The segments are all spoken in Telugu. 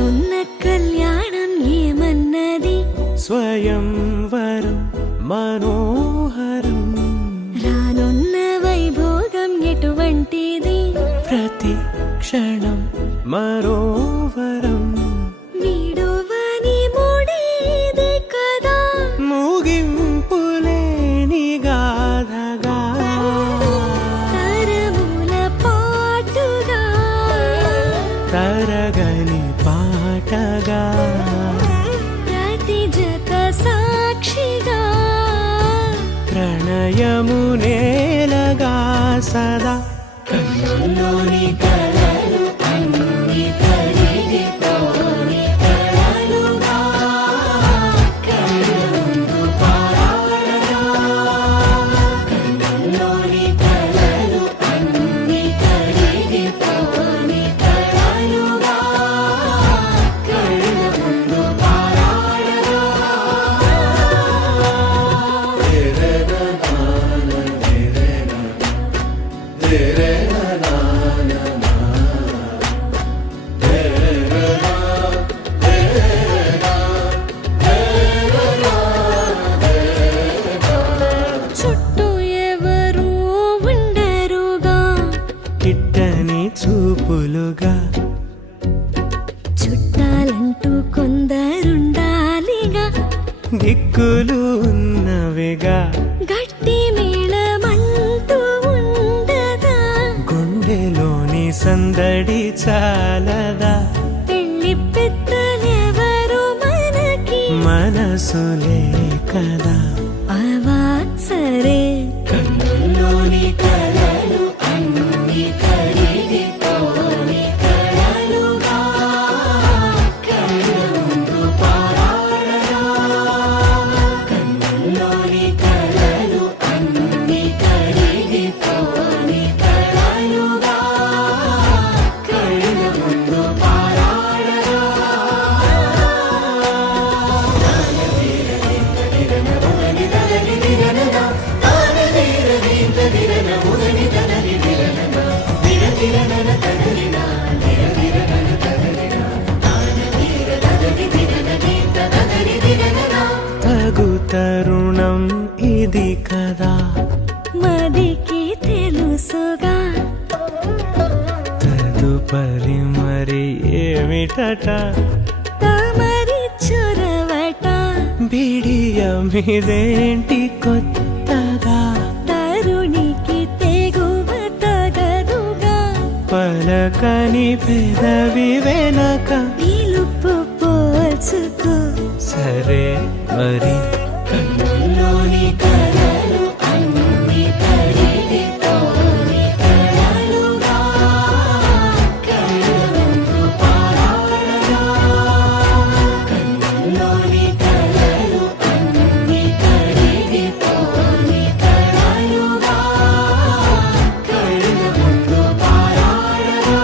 రానున్న కళ్యాణం ఏమన్నది స్వయంవరం మనోహరం రానున్న వైభోగం ఎటువంటిది ప్రతి క్షణం మరోవరం వీడువని ముడిది కదా ముగింపులేని గాథగా తరముల పాటుగా తరగని పాటగా ప్రతి జత సాక్షిగా ప్రణయము నేలగా సదా కన్నుల్లోని కలలు అన్ని కరిగిపోని కలలుగా కళ్ళ ముందు పారాడగా కన్నుల్లోని కలలు అన్ని కరిగిపోని కలలుగా కళ్ళ ముందు పారాడగా చుట్టూ ఎవరు ఉండరుగా కిట్టని చూపులుగా చుట్టాలంటూ కొందరుండాలిగా దిక్కులు ఉన్నవిగా గట్టి మేళమంటూ ఉండదా గుండెలోని సందడి చాలదా పెళ్లి పెద్దలెవరు మనకి మనసులే కదా అవా సరే కన్నుల్లోని కలలు అన్ని కరిగిపోని కలలుగా కళ్ళ ముందు పారాడగా కన్నుల్లోని కలలు అన్ని కరిగిపోని కలలుగా కళ్ళ ముందు పారాడగా తగు తరుణం ఇది కదా మదికి తెలుసుగా తదుపరి మరి ఏమిటట తమరి చొరవట బిడియమిదేంటి కొత్తగా తరుణికి తెగువ తగదుగా పలకని పెదవి వెనక పిలుపు పోల్చుకో సరే మరి కన్నుల్లోని కలలు అన్ని కరిగిపోని కలలుగా కళ్ళ ముందు పారాడగా కన్నుల్లోని కలలు అన్ని కరిగిపోని కలలుగా కళ్ళ ముందు పారాడగా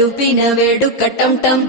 లూపిన వేడుక టం టం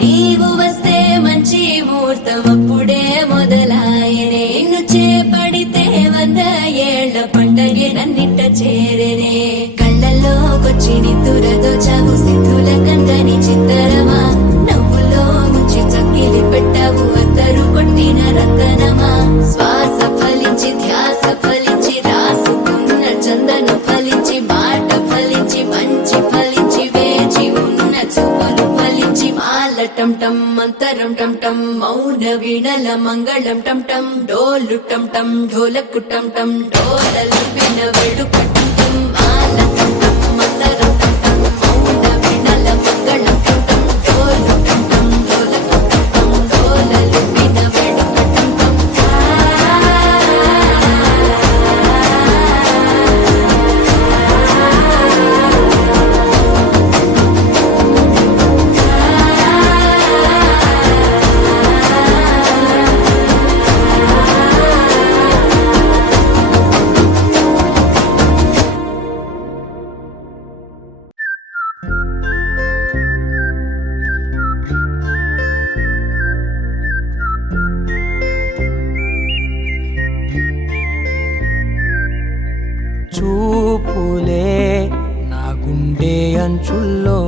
నీవు వస్తే మంచి ముహూర్తం అప్పుడే మొదలాయనే నిన్ను చేపడితే 100 ఏళ్ల పండగే నన్నిట్ట చేరేనే కళ్ళల్లోకొచ్చి నిద్దురదో చావు సిద్ధుల కందని చిత్తరమా నవ్వులో ముంచి చక్కిలి పెట్టావు అద్దరు కొట్టిన రతనమా శ్వాస ఫలించి ధ్యాస ఫలించి రాసుకున్న చందన ఫలించి మాట ఫలించి మంచి ఫలించి వేచి ఉన్న చూపులు ఫలించి మాల టం టం మంతరం టం టం మౌన వీణల మంగళం టం టం డోలు టం టం ఢోలకు టం టం డోలలు విన వేడుక టం టం మాల టం టం మంతరం టం టం మౌన వీణల మంగళం టం టం డోలు టం టం ఢోలకు టం టం డోలలు విన వేడుక టం టం చూపులే నా గుండె అంచుల్లో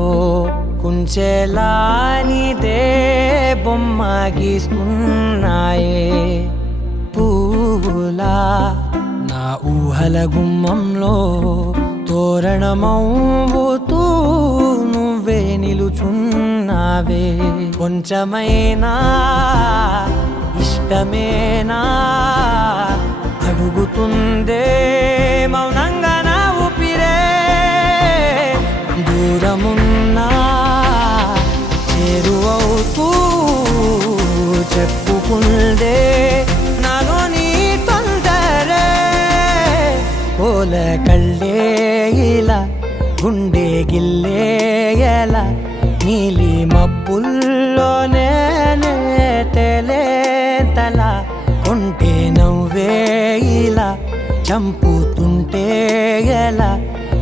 కుంచెలానిదే బొమ్మ గీస్తున్నాయే పువ్వులా నా ఊహల గుమ్మంలో తోరణమవుతూ నువ్వే నిలుచున్నావే కొంచెమైనా ఇష్టమేనా అడుగుతుందే మౌనంగా నా ఊపిరే దూరమున్నా చేరువవుతూ చెప్పుకుందే నాలో నీ తొందరే కోల కళ్ళే ఇలా గుండె గిల్లే ఎలా నీలి మబ్బుల్లోనే తల కొంటే నవ్వే ఇలా చంపుతుంటే ఎలా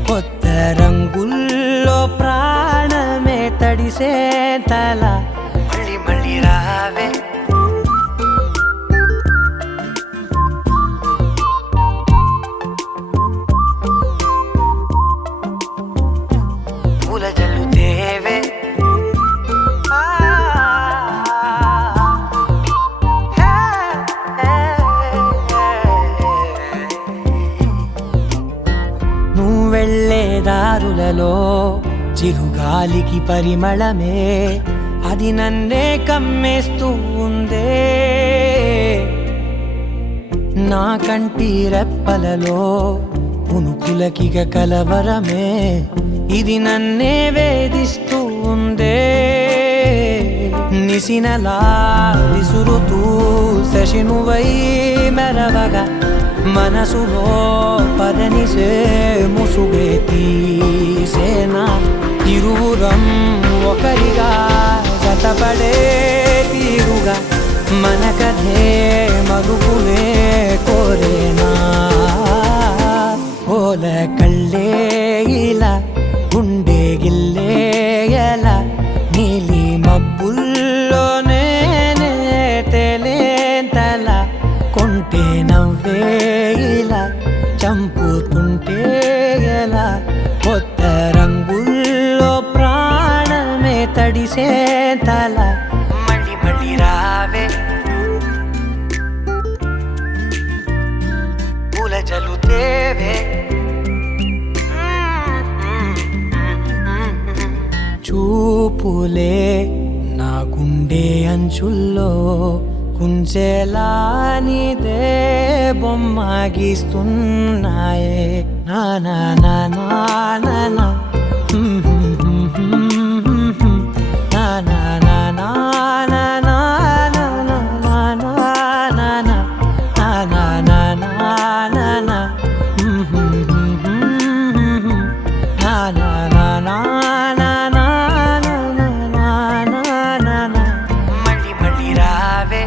కొత్త రంగుల్లో ప్రాణమే తడిసే తల మళ్ళీ మళ్ళీ రావే పూల జల్లుతేవే వెళ్ళే దారులలో చిరుగాలికి పరిమళమే అది నన్నే కమ్మేస్తూ ఉందే నా కంటి రెప్పలలో పునుకులకిగ కలవరమే ఇది నన్నే వేధిస్తూ ఉందే నిసినలా విసురుతూ శశినువై మెరవగా మనసులో పదనిసే ముసుగే తీసేనా ఇరువురం ఒకరిగా జతపడే తీరుగా మన కథే మరుగునే కోరేనా కోల కళ్ళే ఇలా గుండె గిల్లే ఎలా నీలి మబ్బుల్లోనే తేలేంతల కొంటే నవ్వే ఇలా చంపుతుంటే ఎలా కొత్త రంగుల్లో ప్రాణమే తడిసే తల మళ్ళీ మళ్ళీ రావే పూల జల్లుతేవే చూపులే నా గుండె అంచుల్లో కుంచెలానిదే బొమ్మ గీస్తున్నాయే నా నా నా నా నా నా నా నా నా నా నా నా మళ్ళీ మళ్ళీ రావే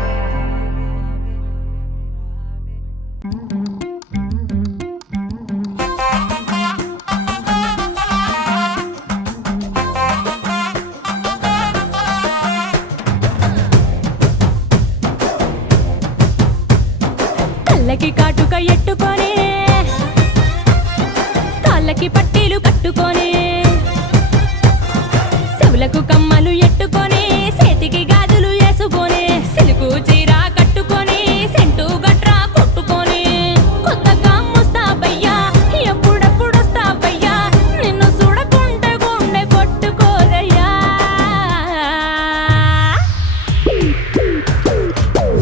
చేతికి కాటుక ఎట్టుకొని కాళ్ళకి పట్టీలు కట్టుకొని చెవులకు కమ్మలు ఎట్టుకొని చేతికి గాజులు వేసుకొని సిలుకు చీర కట్టుకొని సెంటు గట్రా కొట్టుకొని కొత్తగా ముస్తాబయ్యా ఎప్పుడెప్పుడు వస్తాబయ్యా నిన్ను చూడకుంటే గుండె కొట్టుకోదయ్యా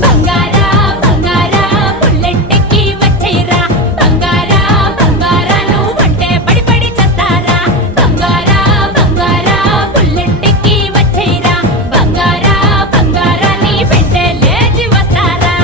బంగారా బంగారా బుల్లెట్టెక్కి వచ్చేరా బంగారా బంగారా నువ్వంటే పడి పడి చేస్తారా బంగారా బంగారా బుల్లెట్టెక్కి వచ్చేరా బంగారా బంగారా నీ వెంటే లేచి వస్తారా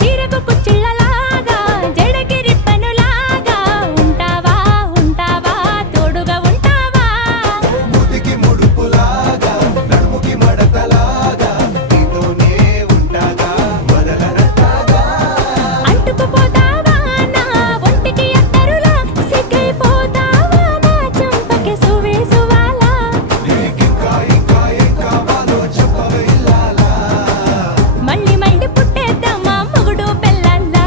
చీరకు కుచ్చిళ్ళలాగా జడకి రిప్పనులాగా ఉంటావా ఉంటావా తోడుగా ఉంటావా ముదికి ముడుపులాగా నడుముకి మడతలాగా నీతోనే ఉంటాగా వదలనట్టాగా అంటుకుపోతావా నా ఒంటికి అత్తరులా సిగ్గైపోతావా నా చెంపకి సువేసువాలా నీకింకా ఇంకా ఏం కావాలో చెప్పవే ఇల్లాలా మళ్ళీ మళ్ళీ పుట్టేద్దామా మొగుడు పెళ్ళల్లా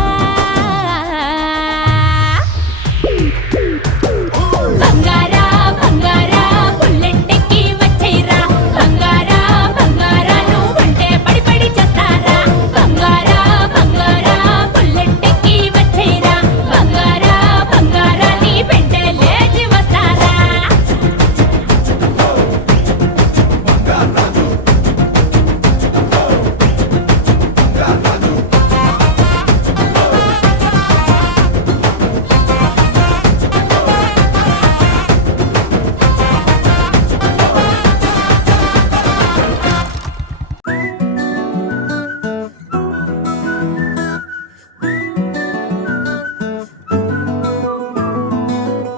బంగారా బంగారా బుల్లెట్టెక్కి వచ్చేరా బంగారా బంగారా నువ్వంటే పడి పడి చేస్తారా బంగారా బంగారా బుల్లెట్టెక్కి వచ్చేరా బంగారా బంగారా నీ వెంటే లేచి వస్తారా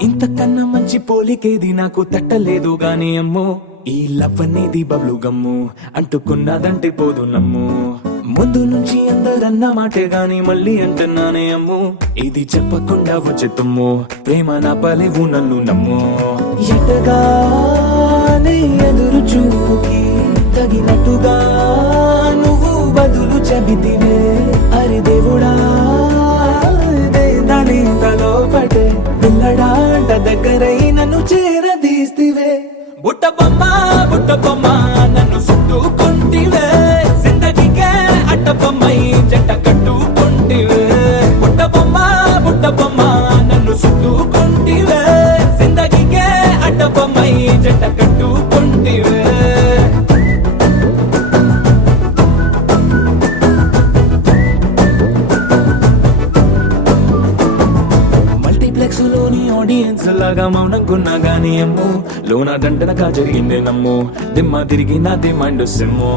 ఇంతకన్నా మంచి పోలికేది నాకు తట్టలేదు గాని అమ్మో ఈ లవ్ అనేది బబ్లు గమ్ము అంటుకున్నదంటే పోదు నమ్ము ముందు నుంచి అందరన్న మాటే గాని మళ్ళీ అంటున్నానే అమ్ము ఇది చెప్పకుండా వచ్చే తుమ్ము ప్రేమ నా పలేవు నన్ను నమ్ము ఎటగానే ఎదురు చూకి తగినట్టుగా నువ్వు బదులు చెబితివే అరి దేవుడా దాని తలో పటే పిల్లడాంట దగ్గరై నన్ను చేరదీస్తివే బుట్ట బొమ్మ నన్ను చుట్టుకుంటివే జిందగీకే అట్ట బొమ్మై జంట కట్టుకుంటివే బుట్ట బొమ్మ నన్ను చుట్టుకుంటివే జిందగీకే అట్ట బొమ్మై జంట కట్టుకుంటివే మల్టీప్లెక్స్ లోని ఆడియన్స్ లాగా మౌనంకున్నా గానీ అమ్ము లోన దండనగా జరిగిందే నమ్ము దిమ్మ తిరిగి నా దిమ్మండు సిమ్ము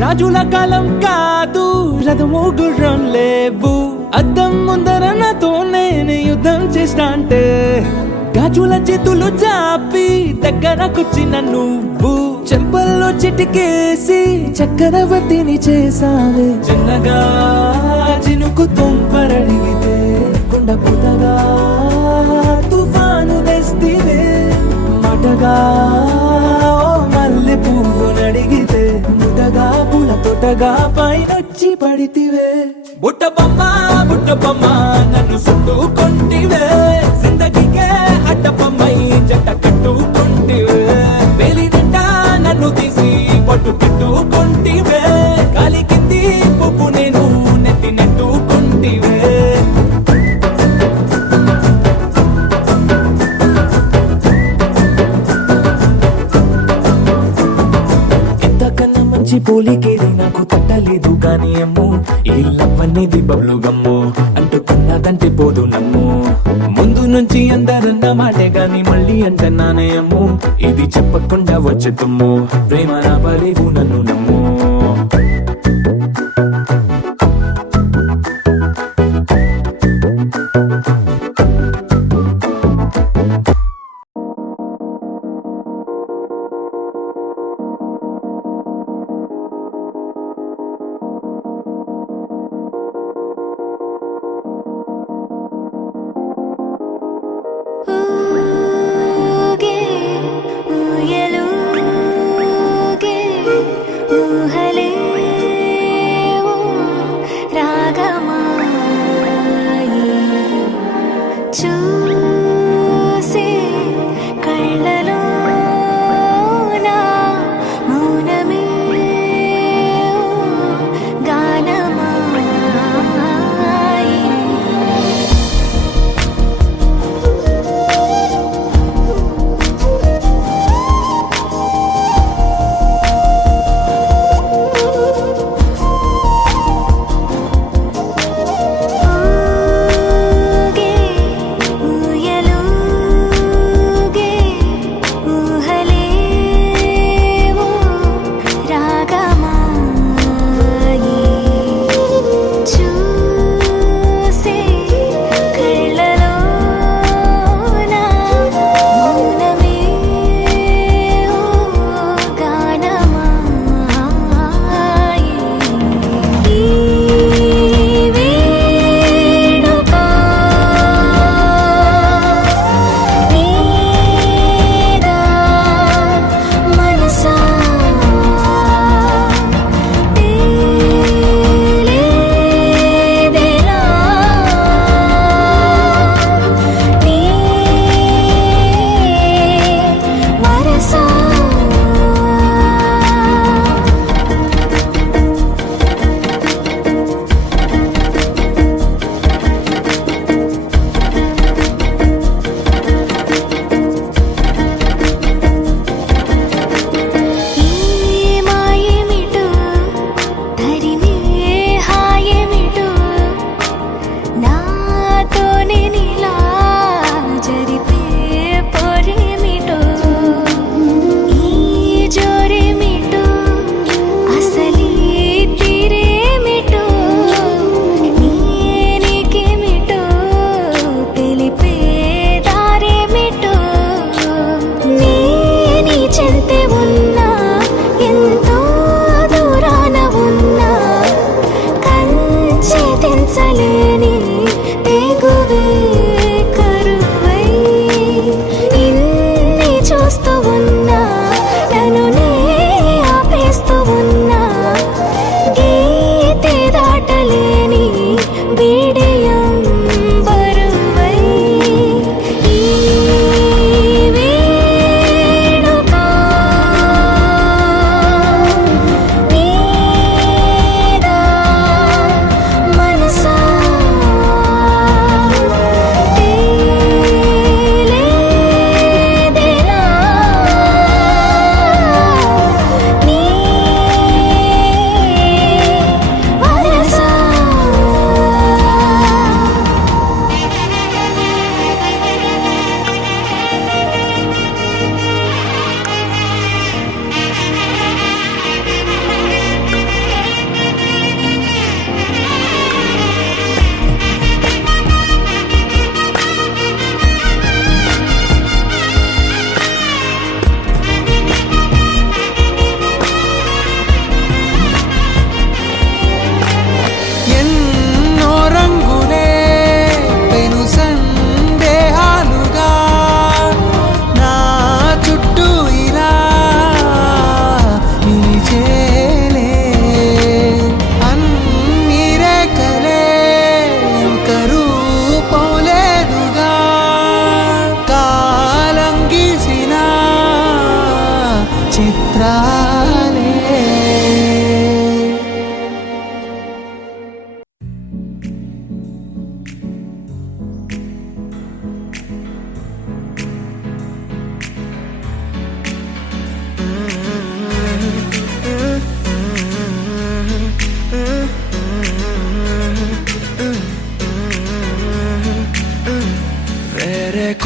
రాజుల కాలం కాదు రథము గుర్రం లేవు అద్దం ముందర నాతో నేను యుద్ధం చేస్తా అంటే గాజుల చేతులు చాపి దగ్గరకొచ్చిన నువ్వు చెంపల్లో చిటికేసి చక్రవర్తిని చేసావే చిన్నగా చినుకు తుంపరడిగితే కుండ పుటగా తుఫాను తెస్తివే మాటగా మల్లె పువ్వు నడిగితే ముదగా పూల తోటగా పైనొచ్చి పడితివే బుట్ట బొమ్మ నన్ను చుట్టుకుంటివే జిందగీకే అట్ట బొమ్మై జంట కట్టుకుంటివే వేలి నిండా నన్ను తీసి పట్టు పెట్టుకుంటివే కాలి కింది పువ్వు నేను నెత్తి నెట్టుకుంటివే మంచి పోలికేది నాకు తట్టలేదు గాని అమ్ము ఈ లవ్ అనేది బబ్లు గమ్ము అంటుకున్నదంటే పోదు నమ్ము ముందు నుంచి అందరన్న మాటే గాని మళ్ళీ అంటున్నానే అమ్ము ఇది చెప్పకుండా వచ్చే తుమ్ము ప్రేమ నా పలేవు నన్ను నమ్ము ఊగే ఊయలూగే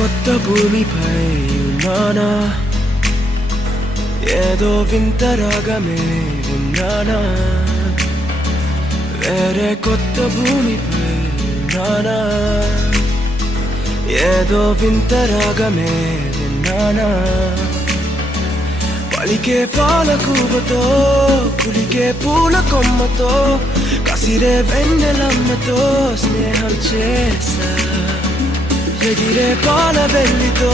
కొత్త భూమిపై ఉన్నానా ఏదో వింత రాగమే విన్నానా వేరే కొత్త భూమిపై ఉన్నానా ఏదో వింత రాగమే విన్నానా పలికే పాలకూవతో కులికే పూల కొమ్మతో కసిరే వెన్నెలమ్మతో స్నేహం చేసా ఎగిరే పాల వెల్లితో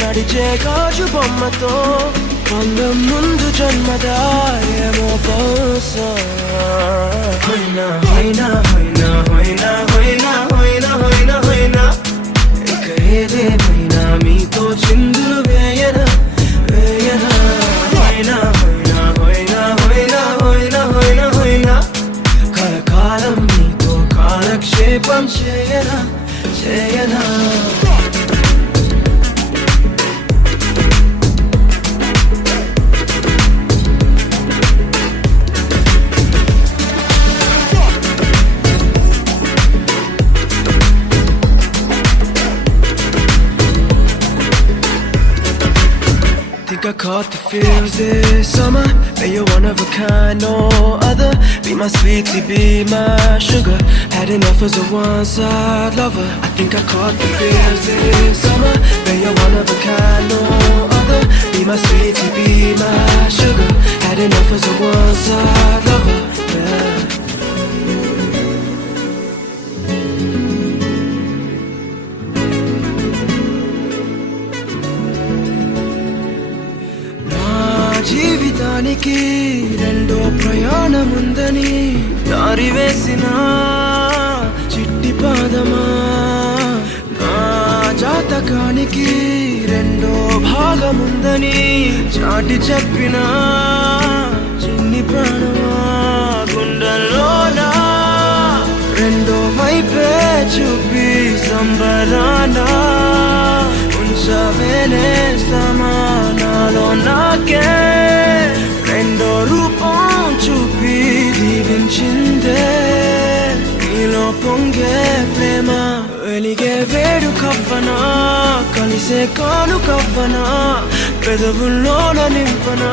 నడిచే గాజు బొమ్మతో అందం ముందు జన్మదా ఏమో బహుశా హైనా హైనా హైనా హైనా హైనా హైనా హైనా హైనా ఇక ఏదేమైనా మీతో చిందులు వేయనా వేయనా హైనా హైనా హైనా హైనా హైనా హైనా హైనా కలకాలం మీతో కాలక్షేపం చేయనా చేయనా Think I caught the feels this summer. But you're one of a kind, no other. Be my sweetie, be my sugar. Had enough as a one-side lover. I think I caught the feels this summer. But you're one of a kind, no other. Be my sweetie, be my sugar. Had enough as a one-side lover. Yeah. జీవితానికి రెండో ప్రయాణముందని దారి వేసిన చిట్టి పాదమా నా జాతకానికి రెండో భాగముందని చాటి చెప్పిన చిన్ని ప్రాణమా గుండెల్లోనా రెండో వైపే చూపి సంబరానా ఉంచవేనేస్తామా నాలో నాకే రెండో రూపం చూపి దీవించిందే నీలో పొంగే ప్రేమ వెలిగే వేడు కవ్వనా కలిసే కాను కవ్వనా పెదవుల్లోన నింపనా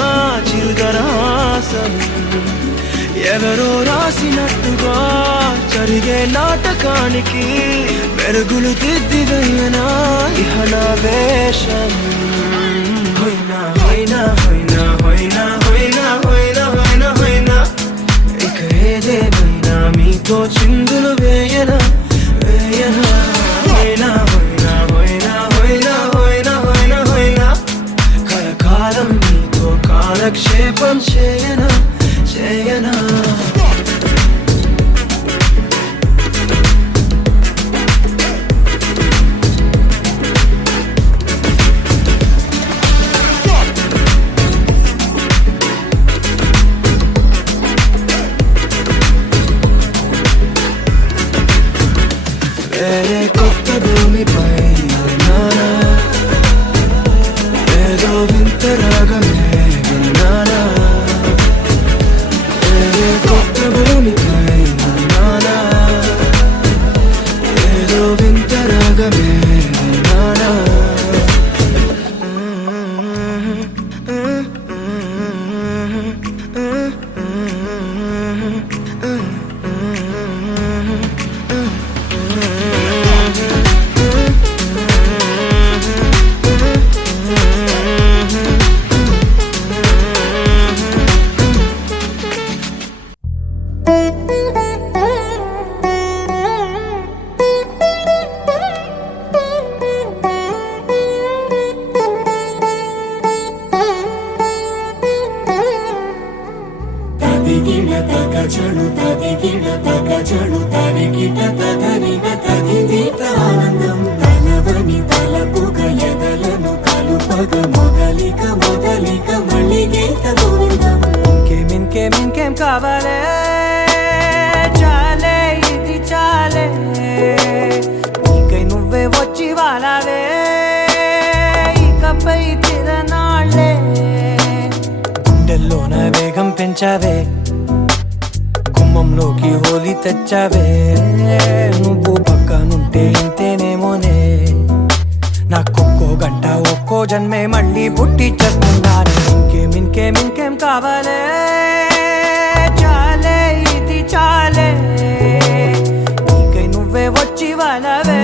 చిరుదరహాసం ఎవరో రాసినట్టుగా జరిగే నాటకానికి మెరుగులు దిద్దిదయ్యనా ఇహనా వేషం హైనా హైనా హైనా హైనా హైనా హైనా హైనా హైనా ఇక ఏదేమైనా మీతో చిందులు వేయనా వేయనా హైనా హైనా హైనా హైనా హైనా హైనా హైనా కలకాలం మీతో కాలక్షేపం చేయనా చేయనా వేరే కొత్త భూమిపై ఉన్నానా ఏదో వింత రాగమే విన్నానా వేరే కొత్త భూమిపై ఉన్నానా ఏదో వింత రాగమే విన్నానా తదిగిడ తగజడు తదిగిడ తగజడు తరిగిట తదరిన తదిదీత ఆనందం తలవని తలపుగ ఎదలను కలుపగ మొదలిక మొదలిక మళ్ళీ గీత గోవిందం ఇంకేం కావాలే చాలే ఇది చాలే నీకై నువ్వే వచ్చి వాలావే ఇకపై తిరనాళ్ళే గుండెల్లోన వేగం పెంచావే గుమ్మంలోకి హోలీ తెచ్చావే నువ్వు పక్కనుంటే ఇంతేనేమోనే జన్మే మళ్ళీ పుట్టి చేస్తున్నాను. ఇంకేం ఇంకేం ఇంకేం కావాలే, చాలే ఇది చాలే, నీకై నువ్వే వచ్చి వలవే,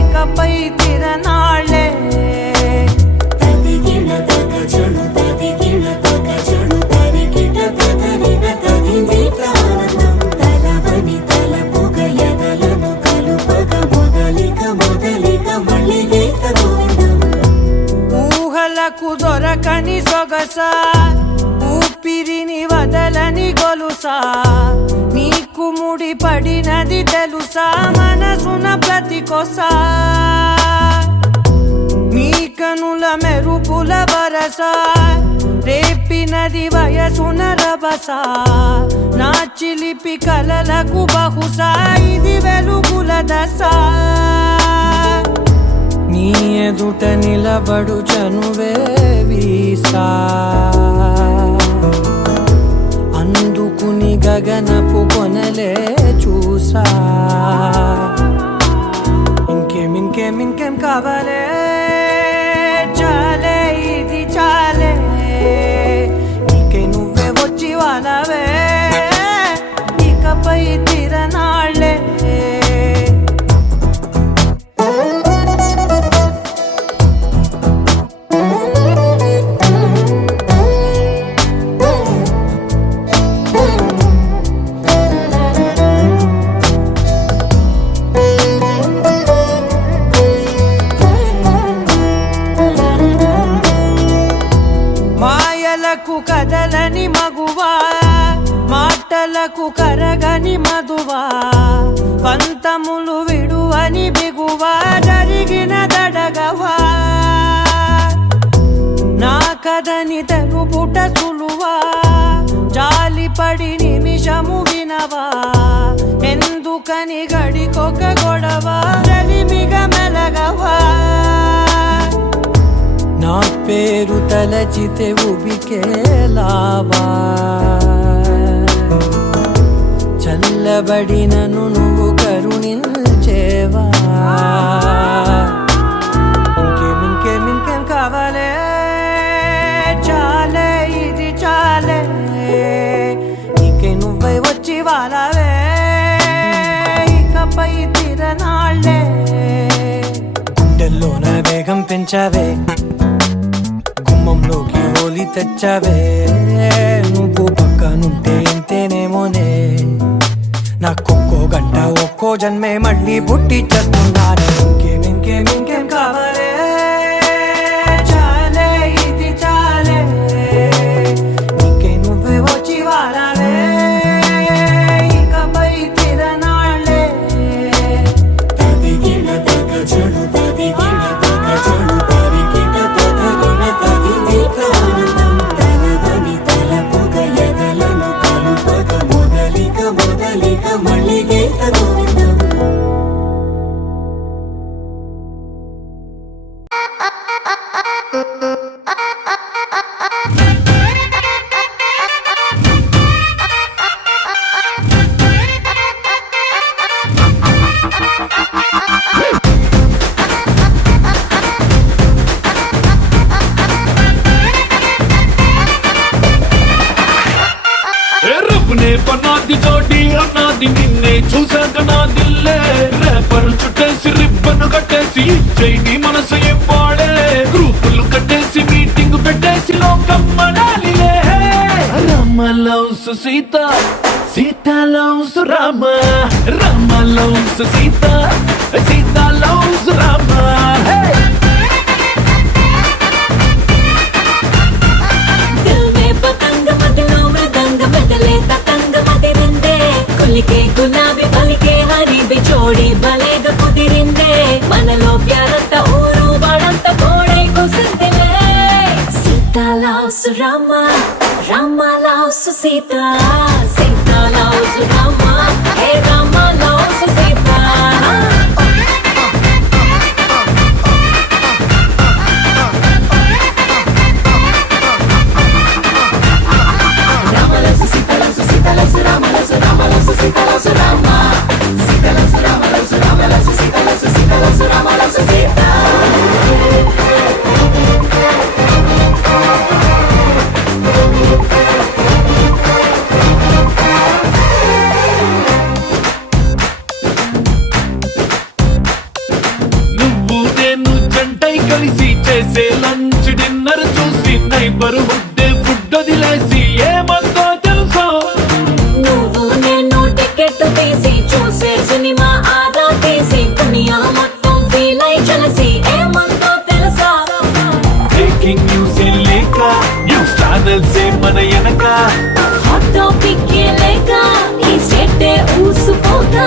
ఇకపై తిరనాళ్ళే. తదిగిణ తగజడు తదిగిణ తగజడు తరికిట తదరిన తదిందిట ఆనందం తలవని తలపుగ ఎదలను కలుపగ మొదలిక మొదలిక మళ్ళీ గీత గోవిందం. ఊహలకు దొరకని సొగసా, ఊపిరిని వదలని గొలుసా, నీకు ముడి పడినది తెలుసా, మనసున ప్రతి కొసా, నీ కనుల మెరుపుల వరస, రేపినది వయసున రభస, నా చిలిపి కలలకు బహుశా ఇది వెలుగుల దశ. నీ ఎదుట నిలబడు చనువే వీసా, అందుకుని గగనపు కొనలే చూసా. ఇంకేం ఇంకేం ఇంకేం కావాలే, చాలే ఇది చాలే, నీకై నువ్వే వచ్చి వాలవే, ఇకపై తిరనాళ్ళే. మాయలకు కదలని మగువా, మాటలకు కరగని మధువా, పంతములు విడువని బిగువా, జరిగిన దడగవా, నా కథని తెలుపుట సులువా, జాలిపడి నిమిషము వినవా, ఎందుకని గడికొక గొడవ, రలిమిగ మెలగవా, నా పేరు తలచితే ఉబికేలావా, చల్లబడినను నువ్వు కరుణించేవా. ఇంకేం ఇంకేం ఇంకేం కావాలే, చాలే ఇది చాలే, నీకై నువ్వై వచ్చి వాలవే, ఇకపై తిరనాళ్ళే. గుండెల్లోన వేగం పెంచావే, గుమ్మంలోకి హోలీ తెచ్చావే, నువ్వు పక్కనుంటే ఎంతేనేమోనే, నాకొక్కో గంట ఒక్కో జన్మే మళ్ళీ పుట్టి చేస్తున్నాను. ఇంకేం ఇంకేం ఇంకేం కావాలే, చాలే ఇది చాలే, నీకై నువ్వే వచ్చి వాలవే, ఇకపై తిరనాళ్ళే. తదిగిణ తగజడు తదిగిణ తగజడు తరికిట తదరిన తదిందిట ఆనందం తలవని తలపుగ ఎదలను కలుపగ మొదలిక మొదలిక మళ్ళీ గీత గోవిందం. రబ్బునే పన్నాది జోడి అన్నాది నిన్నే చూసాక నా దిల్లే, రేపరు చుట్టేసి రిబ్బను కట్టేసి ఇచ్చేయి మనసు ఇవ్వాడే, గ్రూపులు కట్టేసి మీటింగ్ పెట్టేసి లోకం మనాలిలే. Rama loves Sita, Sita loves Rama, Rama loves Sita, Sita loves Rama. दिल में पतंग मदिलों में दंग बदले ततंग मदिरिंदे, कुलिके गुलाबी बलिके हरी बिछोड़ी बलेग कुदिरिंदे, मनलो प्यारंत ऊरू बड़ंत कोड़े कुसंदिले. Sita loves Ram, Ram loves Sita, Sita loves Ram, हे राम लव्स सीता. Sita, మన ఎనక హాట్ టాపిక్ లేక ఈ స్టేట్ ఊసుకోగా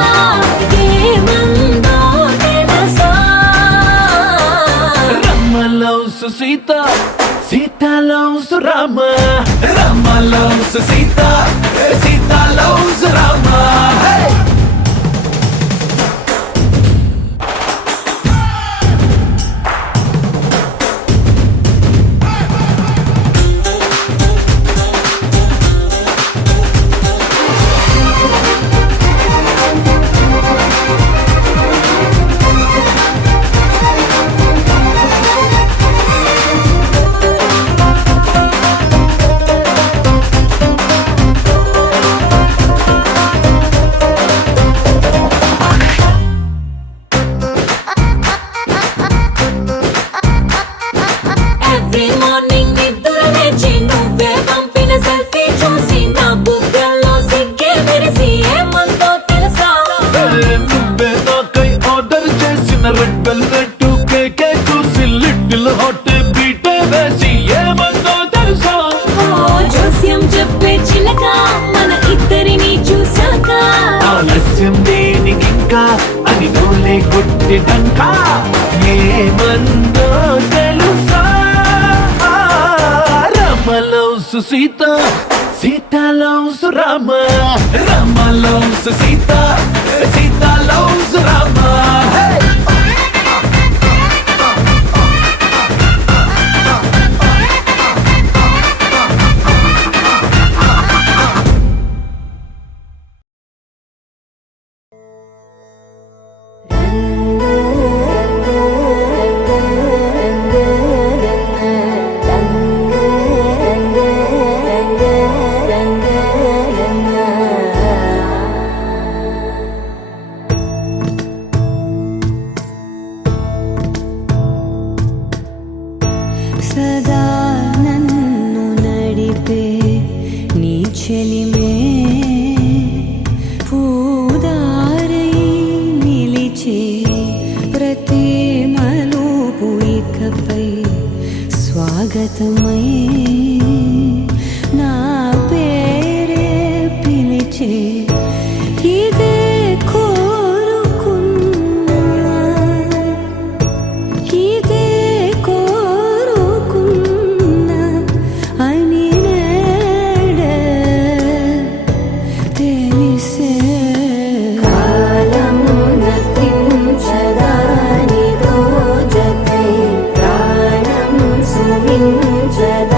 ఏమందో తెలుసా రమ్మ లవ్స్ సీత సీత లవ్స్ రామ రమ్మ loves Sita Sita loves Rama every morning నిద్ర లేచి నువ్వే పంపిన సెల్ఫీ చూసి నా బుగ్గల్లో సిగ్గే మెరిసి ఏమందో తెలుసా నువ్వే నాకై ఆర్డర్ చేసిన రెడ్ వెల్వెట్ కేకే చూసి లిటిల్ హాట్ బీటే వేసి ఏమందో తెలుసా ఓ జోస్యం చెప్పే చిలక మన ఇద్దరిని చూసాక ఆలస్యం దేనికింకా అని నోలే కొట్టినంక ఏమందో తెలుసా Rama loves Sita Sita loves Rama Rama loves Sita Sita loves Rama సదా నన్ను నడిపే నీ చెలిమే పూదారై నిలిచే ప్రతి మలుపు ఇకపై స్వాగతమై నా పేరే పిలిచే ఇదే కోరుకున్నా ఇదే కోరుకున్నా అని నేడే తెలిసే కాలం నతించదాని దోజకై ప్రాణం సుమించదా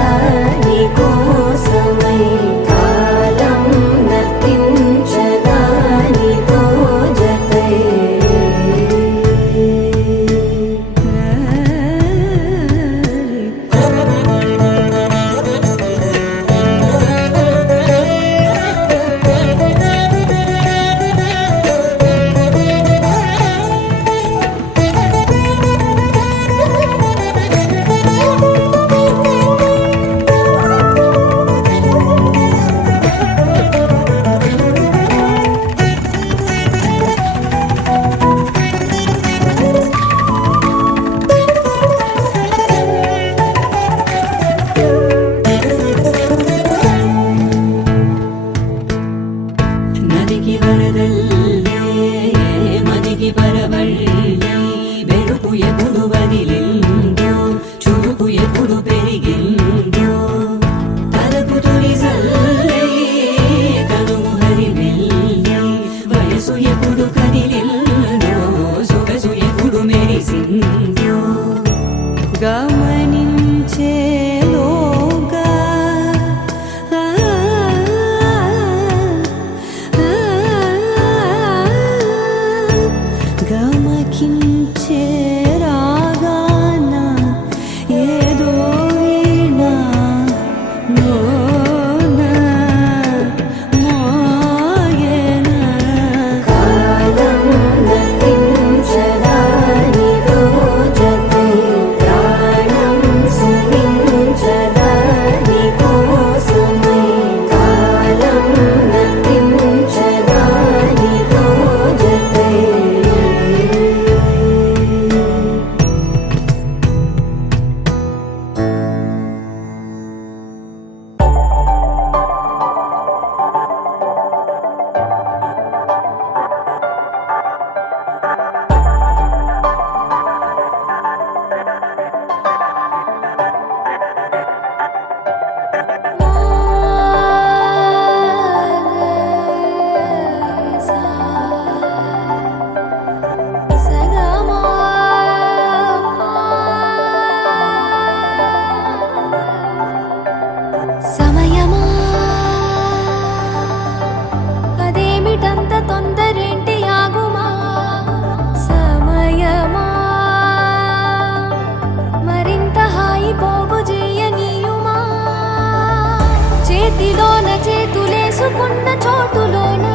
కలుసుకున్న చోటులోన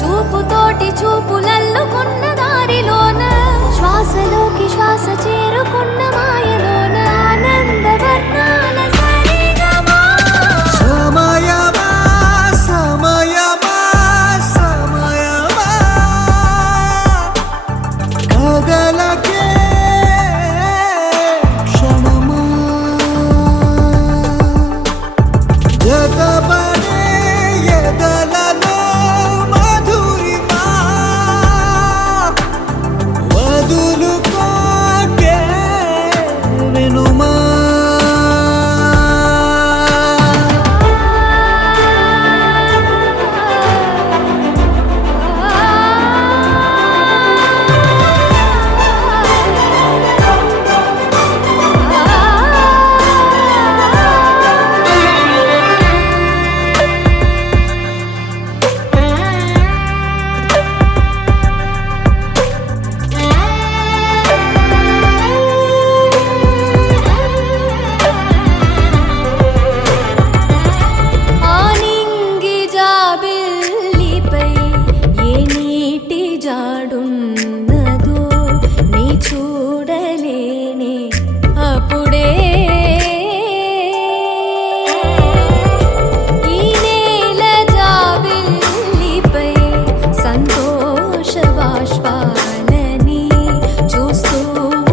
చూపుతోటి చూపులల్లుకున్న దారిలోన శ్వాసలోకి శ్వాస చేరుకున్న మాయలోన ఆనందవర్ణాల సరిగమా సమయమా సమయమా సమయమా కదలకే క్షణమా జగబడే ఎదలలో మధురిమా వదులుకోకే వినుమా ఆనింగి జాబిల్లిపై ఏ నీటి జాడున్నదో నీ చూడలేనే అప్పుడే ఈ నేల జాబిల్లిపై సంతోష బాష్పాలని చూస్తూ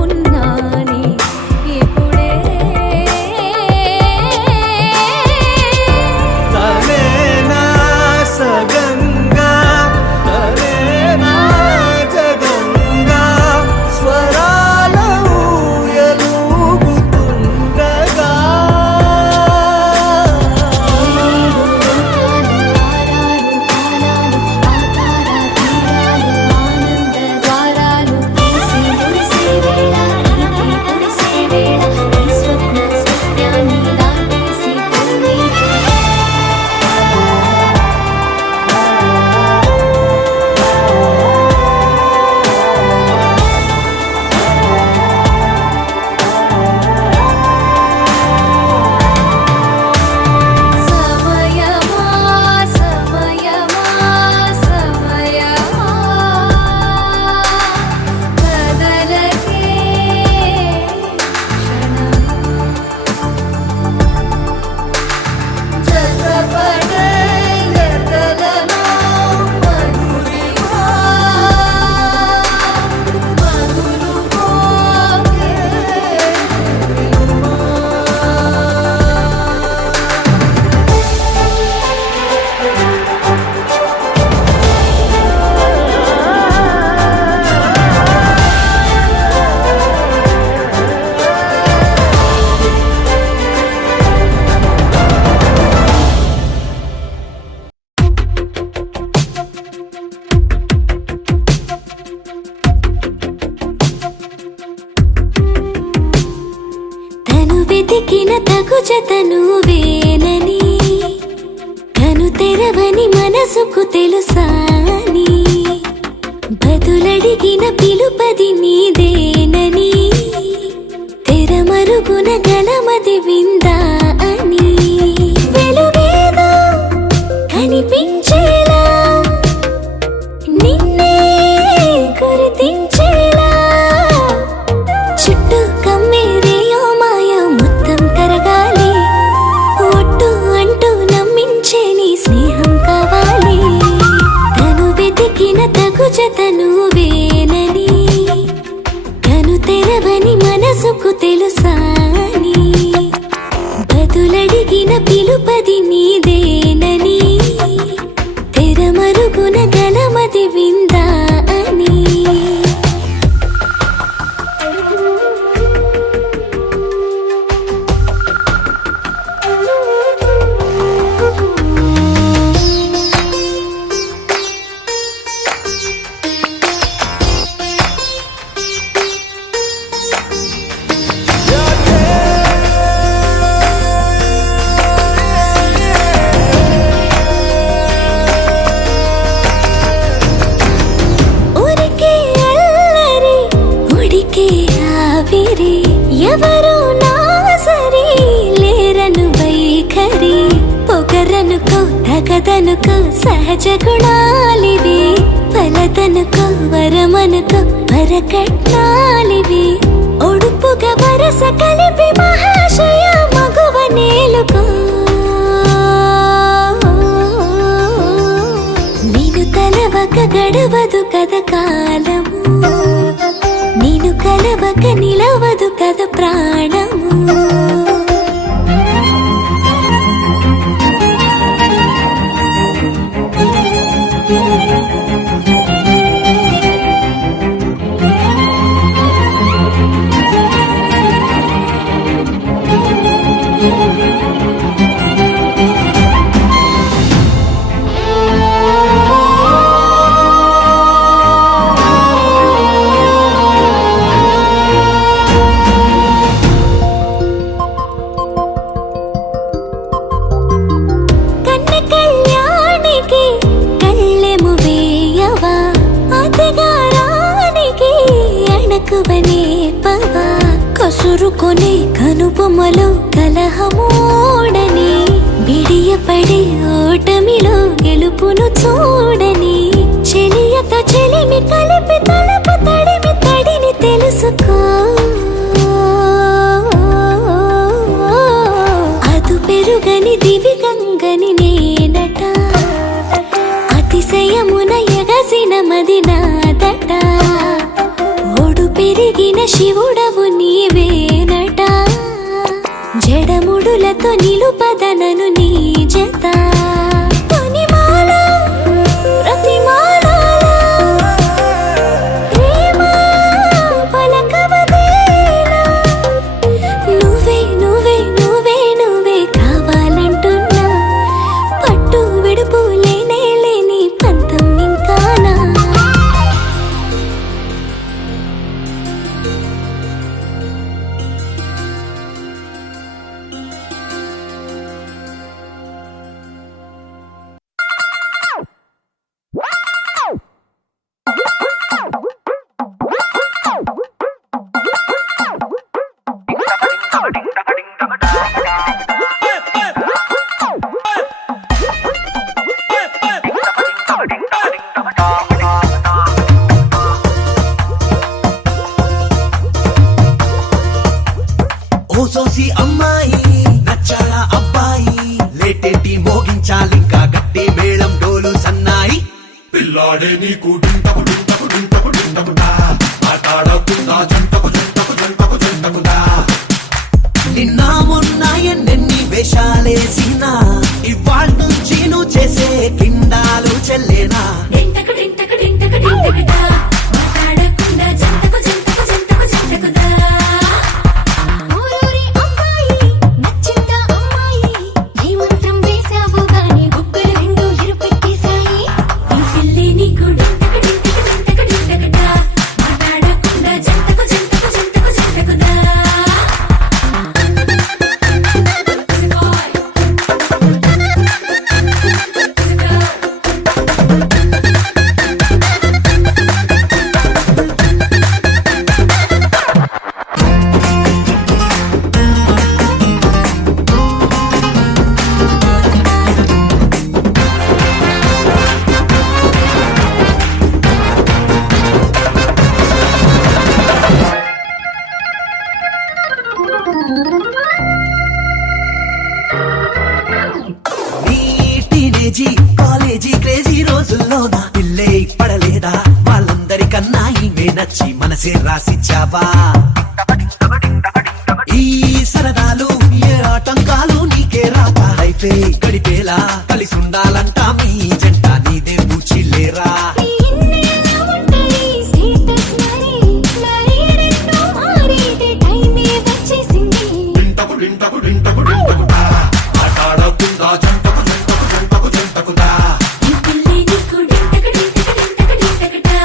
ఉన్నానే ఇప్పుడే తనేనా సగంగా తనేనా జగంగా స్వరాల ఊయలూగుతుండగా సమయమా సమయమా సమయమా కదలకే జగపడే ఎదలలో మధురిమా మధురుకోకే తను వెతికిన తగు జతను వేనని తను తెరవని మనసుకు తెలుసాని బదులడిగిన పిలుపది నీదేనని తెరమరుగున గలమది విందా అని వెలుగేదో కనిపించేలా నిన్నే గుర్తించేలా చుట్టూ కమ్మేరేయో మాయ మొత్తం కరగాలి ఒట్టు అంటూ నమ్మించే నీ స్నేహం కావాలి తను వెతికిన తగు జతను వేనని తను తెరవని మనసుకు తెలుసాని బదులడిగిన పిలుపది నీదేనని తెరమరుగున గలమది విందా అని పగదనుకో సహజ గుణాలివి ఫలదనుకో వరమనుకో వరకట్నాలివి ఒడుపుగా వరస కలిపి మహాశయ మగువ నేలుకో నేను తలవక గడవదు కథ కాలము నేను కలవక నిలవదు కథ ప్రాణము కసురుకొనే కనుబొమ్మలో కలహమోడని బిడియపడే ఓటమిలో గెలుపును చూడని చెలియత చెలిమి కలిపి తలపు తడిమి తడిని తెలుసుకో అదు పెరుగని దివి గంగని నేనట అతిశయమున ఎగసిన మది నాదట ఒడు పెరిగిన శివుడవు నీవేనట జడముడులతో నిలుపదనను నీ జత తొనిమాల ప్రతిమాల ప్రేమ పలకవదేనా నువ్వే నువ్వే నువ్వే నువ్వే కావాలంటున్నా పట్టు విడుపు లేనే లేని పంతం ఇంకానా ఓసోసి అమ్మాయి నచ్చాడా అబ్బాయి లేటేటి మోగించాలింకా గట్టి మేళం డోలు సన్నాయి పిల్లాడే నీకు డింటకు డింటకు డింటకు డింటకుదా ఆటాడకుండా జంటకు జంటకు జంటకు జంటకుదా నిన్న మొన్న ఎన్నెన్ని వేషాలేసినా ఇవాళ నుంచి నువ్వు చేసే కిండాలు చెల్లేనా డింటకు డింటకు డింటకు డింటకుదా మాట్లాడకుండా జంటకు జంటకు జంటకు జంటకుదా ఊరూరి అమ్మాయి నచ్చిందా అమ్మాయి ఈ మంత్రం వేసావు గాని బుగ్గలు రెండు ఇరుపెక్కేశాయి ఈ పిల్లి నీకు డింటకు డింటకు డింటకు డింటకుదా మాట్లాడకుండా జంటకు జంటకు జంటకు జంటకుదా టీనేజీ కాలేజీ క్రేజీ రోజుల్లో నా పిల్లే పడలేదా వాళ్ళందరికన్నా ఈమె నచ్చి మనసే రాసిచ్చావా ఈ సరదాలు ఏ ఆటంకాలు నీకే రాక లైఫే గడిపేలా కలిసి ఉండాలంట మీ జంట నీదే పూచిల్లేరా డింటకు డింటకు డింటకు డింటకుదా ఆటాడకుండా జంటకు జంటకు జంటకు జంటకుదా ఈ పిల్లి నీకు డింటకు డింటకు డింటకు డింటకుదా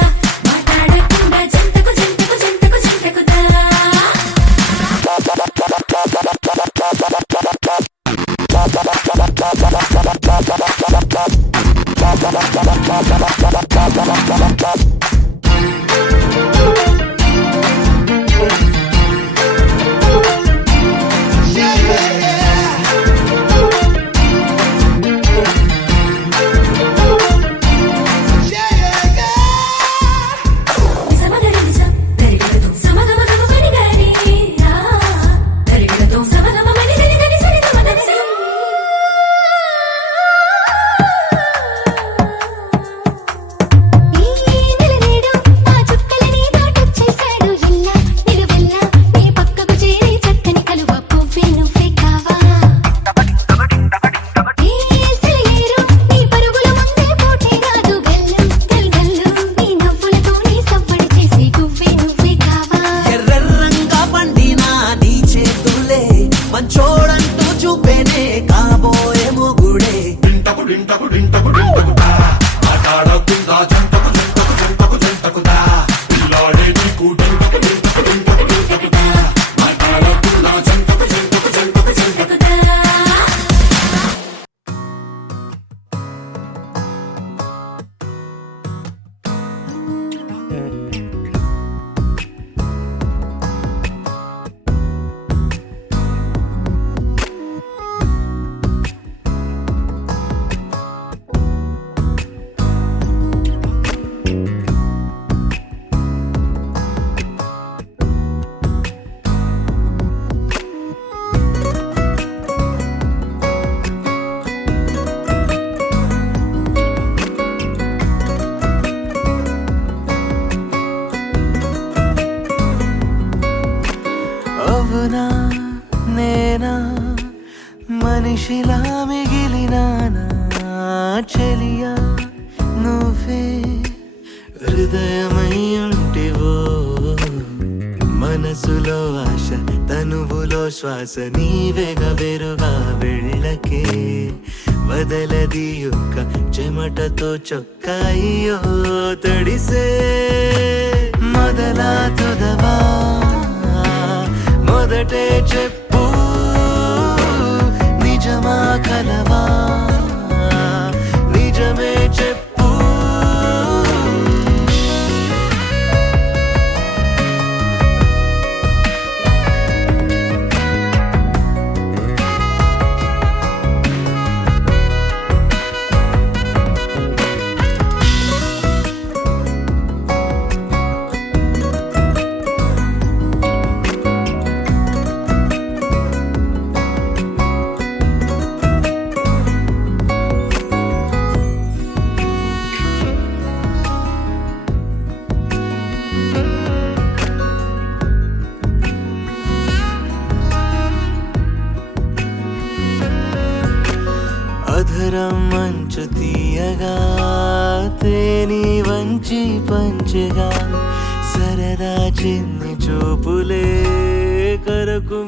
మాట్లాడకుండా జంటకు జంటకు జంటకు జంటకుదా డింటకు డింటకుదా ఆటాడకుండా జంటకు జంటకు జంటకు జంటకుదా పిల్లాడే నీకు డింటకు డింటకు డింటకు డింటకుదా ఆటాడకుండా జంటకు జంటకు జంటకు జంటకుదా అవునా నేనా మనిషిలా మిగిలినానా చెలియా నువ్వే హృదయమై ఉంటివో మనసులో ఆశ తనువులో శ్వాస నీవేగా వెరుగా వెళ్ళకే వదలది యొక్క చెమటతో చొక్కాయో తడిసే మొదలా తుదవా మొదటే చెప్పు నిజమా కలవా నిజమే చెప్పు అధరం మంచు తీయగా తేని వంచి పంచగా సరదా చిన్ని చూపులే కరకు